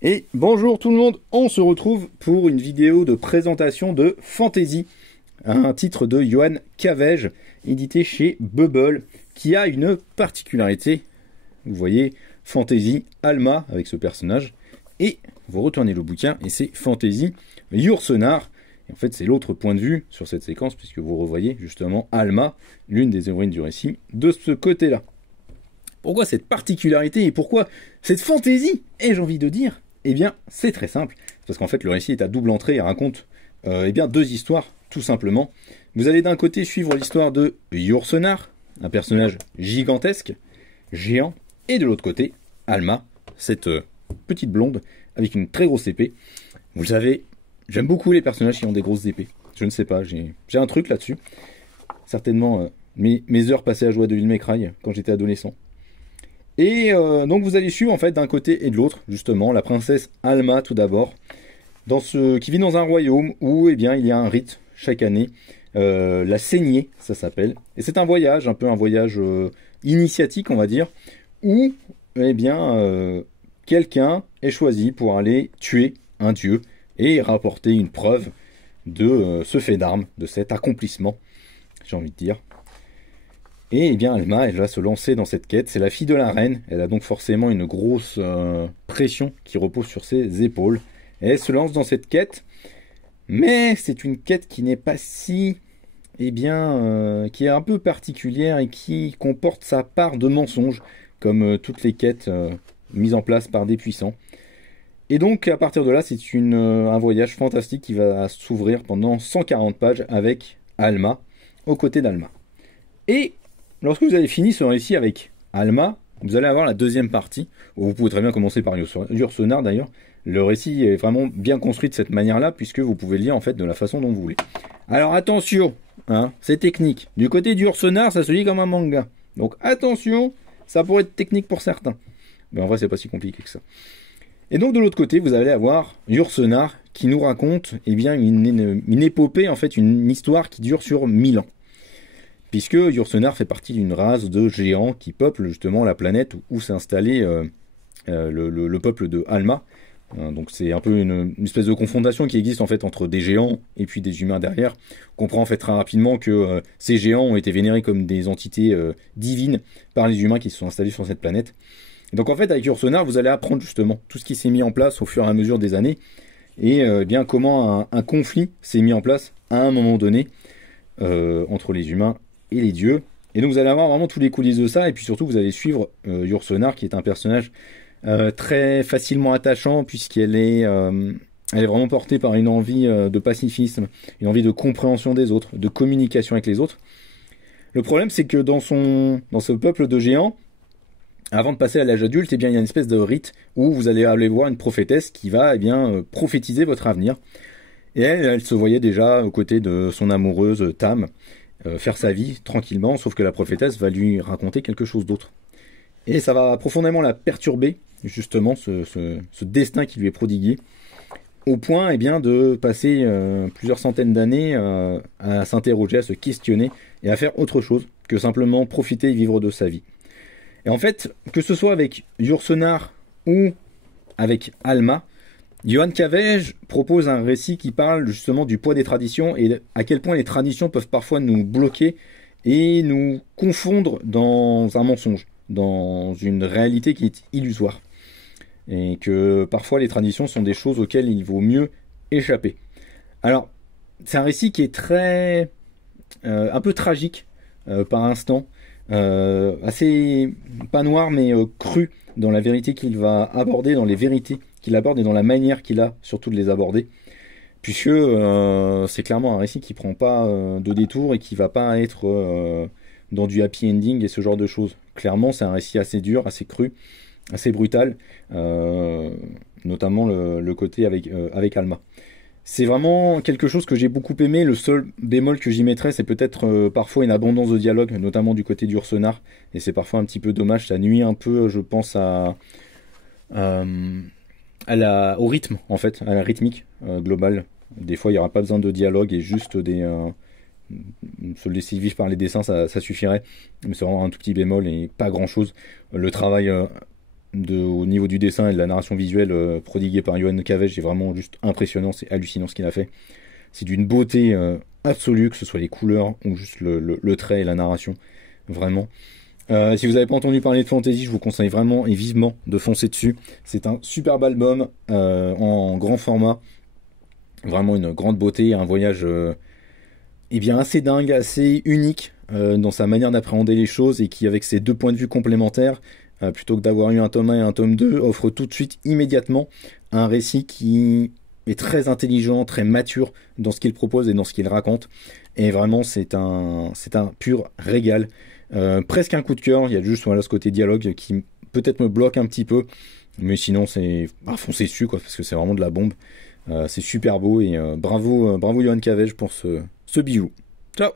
Et bonjour tout le monde, on se retrouve pour une vidéo de présentation de Fantasy, un titre de Johan Cavege, édité chez Bubble, qui a une particularité. Vous voyez, Fantasy Alma avec ce personnage, et vous retournez le bouquin, et c'est Fantasy Yourcenar. Et en fait, c'est l'autre point de vue sur cette séquence, puisque vous revoyez justement Alma, l'une des héroïnes du récit, de ce côté-là. Pourquoi cette particularité et pourquoi cette fantaisie, ai-je envie de dire? Eh bien, c'est très simple, parce qu'en fait, le récit est à double entrée et raconte eh bien, deux histoires, tout simplement. Vous allez d'un côté suivre l'histoire de Yourcenar, un personnage gigantesque, géant, et de l'autre côté, Alma, cette petite blonde avec une très grosse épée. Vous le savez, j'aime beaucoup les personnages qui ont des grosses épées. Je ne sais pas, j'ai un truc là-dessus. Certainement mes heures passées à jouer à Devil May Cry quand j'étais adolescent. Et donc vous allez suivre en fait d'un côté et de l'autre, justement, la princesse Alma tout d'abord, qui vit dans un royaume où eh bien, il y a un rite chaque année, la saignée ça s'appelle. Et c'est un voyage, un peu un voyage initiatique on va dire, où eh bien, quelqu'un est choisi pour aller tuer un dieu et rapporter une preuve de ce fait d'armes, de cet accomplissement, j'ai envie de dire. Et eh bien Alma, elle va se lancer dans cette quête. C'est la fille de la reine. Elle a donc forcément une grosse pression qui repose sur ses épaules. Et elle se lance dans cette quête. Mais c'est une quête qui n'est pas si... Eh bien, qui est un peu particulière et qui comporte sa part de mensonges, comme toutes les quêtes mises en place par des puissants. Et donc, à partir de là, c'est un voyage fantastique qui va s'ouvrir pendant 140 pages avec Alma, aux côtés d'Alma. Et lorsque vous avez fini ce récit avec Alma, vous allez avoir la deuxième partie, où vous pouvez très bien commencer par Yourcenar d'ailleurs. Le récit est vraiment bien construit de cette manière-là, puisque vous pouvez le lire en fait de la façon dont vous voulez. Alors attention, hein, c'est technique. Du côté d'Yourcenar, ça se lit comme un manga. Donc attention, ça pourrait être technique pour certains. Mais en vrai, c'est pas si compliqué que ça. Et donc de l'autre côté, vous allez avoir Yourcenar qui nous raconte eh bien, une épopée, en fait, une histoire qui dure sur 1000 ans. Puisque Yourcenar fait partie d'une race de géants qui peuplent justement la planète où s'est installé le peuple de Alma. Donc c'est un peu une espèce de confrontation qui existe en fait entre des géants et puis des humains derrière. On comprend en fait très rapidement que ces géants ont été vénérés comme des entités divines par les humains qui se sont installés sur cette planète. Et donc en fait avec Yourcenar vous allez apprendre justement tout ce qui s'est mis en place au fur et à mesure des années et bien comment un conflit s'est mis en place à un moment donné entre les humains et les dieux. Et donc vous allez avoir vraiment tous les coulisses de ça, et puis surtout vous allez suivre Yourcenar qui est un personnage très facilement attachant, puisqu'elle est, elle est vraiment portée par une envie de pacifisme, une envie de compréhension des autres, de communication avec les autres. Le problème c'est que dans ce peuple de géants, avant de passer à l'âge adulte, eh bien, il y a une espèce de rite où vous allez aller voir une prophétesse qui va eh bien, prophétiser votre avenir. Et elle se voyait déjà aux côtés de son amoureuse Tam, faire sa vie tranquillement, sauf que la prophétesse va lui raconter quelque chose d'autre. Et ça va profondément la perturber, justement, ce destin qui lui est prodigué, au point eh bien, de passer plusieurs centaines d'années à s'interroger, à se questionner, et à faire autre chose que simplement profiter et vivre de sa vie. Et en fait, que ce soit avec Yourcenar ou avec Alma, Johan Cavege propose un récit qui parle justement du poids des traditions et à quel point les traditions peuvent parfois nous bloquer et nous confondre dans un mensonge, dans une réalité qui est illusoire. Et que parfois les traditions sont des choses auxquelles il vaut mieux échapper. Alors, c'est un récit qui est très... un peu tragique par instant, assez pas noir mais cru dans la vérité qu'il va aborder, dans les vérités qu'il aborde et dans la manière qu'il a surtout de les aborder, puisque c'est clairement un récit qui prend pas de détour et qui va pas être dans du happy ending et ce genre de choses. Clairement c'est un récit assez dur, assez cru, assez brutal, notamment le côté avec Alma. C'est vraiment quelque chose que j'ai beaucoup aimé. Le seul bémol que j'y mettrais, c'est peut-être parfois une abondance de dialogue, notamment du côté d'Yourcenar. Et c'est parfois un petit peu dommage. Ça nuit un peu, je pense, au rythme, en fait, à la rythmique globale. Des fois, il n'y aura pas besoin de dialogue et juste se laisser vivre par les dessins, ça suffirait. Mais c'est vraiment un tout petit bémol et pas grand-chose. Le travail au niveau du dessin et de la narration visuelle prodiguée par Yohan Cavej est vraiment juste impressionnant, c'est hallucinant ce qu'il a fait. C'est d'une beauté absolue, que ce soit les couleurs ou juste le trait et la narration, vraiment. Si vous n'avez pas entendu parler de fantasy, je vous conseille vraiment et vivement de foncer dessus. C'est un superbe album en grand format, vraiment une grande beauté, un voyage bien assez dingue, assez unique dans sa manière d'appréhender les choses et qui, avec ses 2 points de vue complémentaires, plutôt que d'avoir eu un tome 1 et un tome 2, offre tout de suite, immédiatement, un récit qui est très intelligent, très mature dans ce qu'il propose et dans ce qu'il raconte. Et vraiment, c'est un pur régal. Presque un coup de cœur. Il y a juste ce côté dialogue qui peut-être me bloque un petit peu. Mais sinon, c'est foncez dessus, quoi, parce que c'est vraiment de la bombe. C'est super beau et bravo Yohan Cavej pour ce bijou. Ciao!